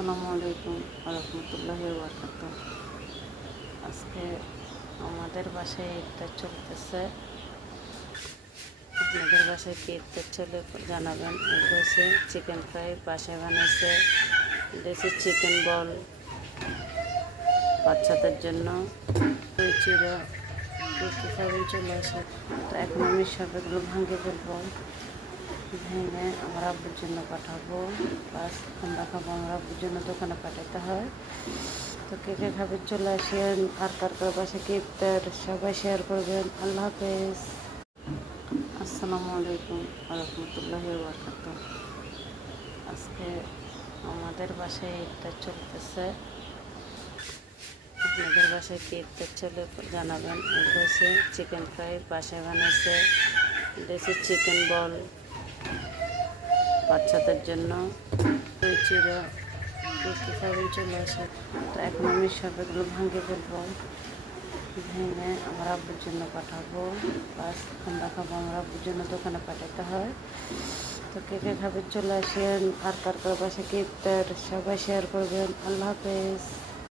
আসসালামু আলাইকুম রহমতুল্লাহি বারাকাতুহু। আজকে আমাদের বাসায় ইফতার চলতেছে। আপনাদের বাসায় কি ইফতার চলে জানাবেন। হয়েছে চিকেন ফ্রাই বাসায় বানাইছে, দেশি চিকেন বল বাচ্চাদের জন্য, চিরা কী খাবেন চলে আসে। তো এখন আমি সব এগুলো ভাঙে ফেলবো, ভেঙে আমার আব্বুর জন্য পাঠাবো, প্লাস আমরা খাবো। আমার আব্বুর জন্য দোকানে পাঠাতে হয়। তো কে কে খাবে চলে আসেন, আর কার কার বাসায় কি ইফতার সবাই শেয়ার করবেন। আল্লাহ হাফেজ। আসসালামু আলাইকুম রহমতুল্লাহি বারাকাতুহু। আজকে আমাদের বাসায় ইফতার চলতেছে। আপনাদের বাসায় কি ইফতার চলে জানাবেন। হয়েছে চিকেন ফ্রাই বাসায় বানাইছে, দেশি চিকেন বল বাচ্চাদের জন্য, চিরা কী খাবেন চলে আসে। তো এখন আমি সব এগুলো ভাঙে ফেলবো, ভেঙে আমার আব্বুর জন্য পাঠাবো, প্লাস আমরা খাবো। আমার আব্বুর জন্য দোকানে পাঠাতে হয়। তো কে কে খাবে চলে আসেন, আর কার কার বাসায় কি ইফতার সবাই শেয়ার করবেন। আল্লাহ হাফেজ।